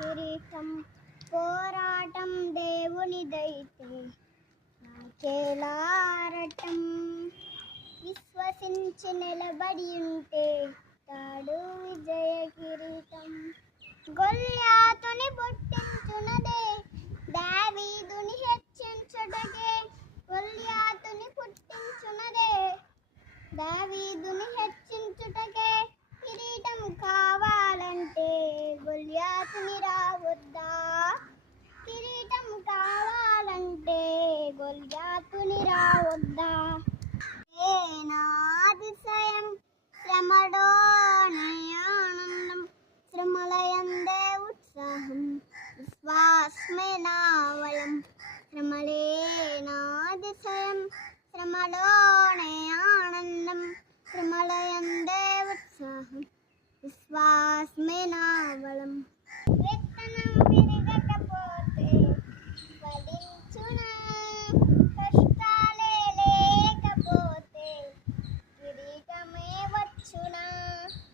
కిరీటం పోరాటం దేవునిదైతే నాకేలారటం విశ్వసించి నిలబడి ఉంటే తాడు విజయ కిరీటం గొల్యాతుని పుట్టించునదే దావీదుని హెచ్చించుటకే గొల్యాతుని పుట్టించునదే దావీదుని హెచ్చించుటకే కిరీటం కావాలంటే గొల్యాతుని రావద్దా కిరీటం కావాలంటే గొల్యాతుని రావద్దా ఏనాదిశయం శ్రమలోనే ఆనందం శ్రమలయందే ఉత్సాహం విశ్వాసమే నా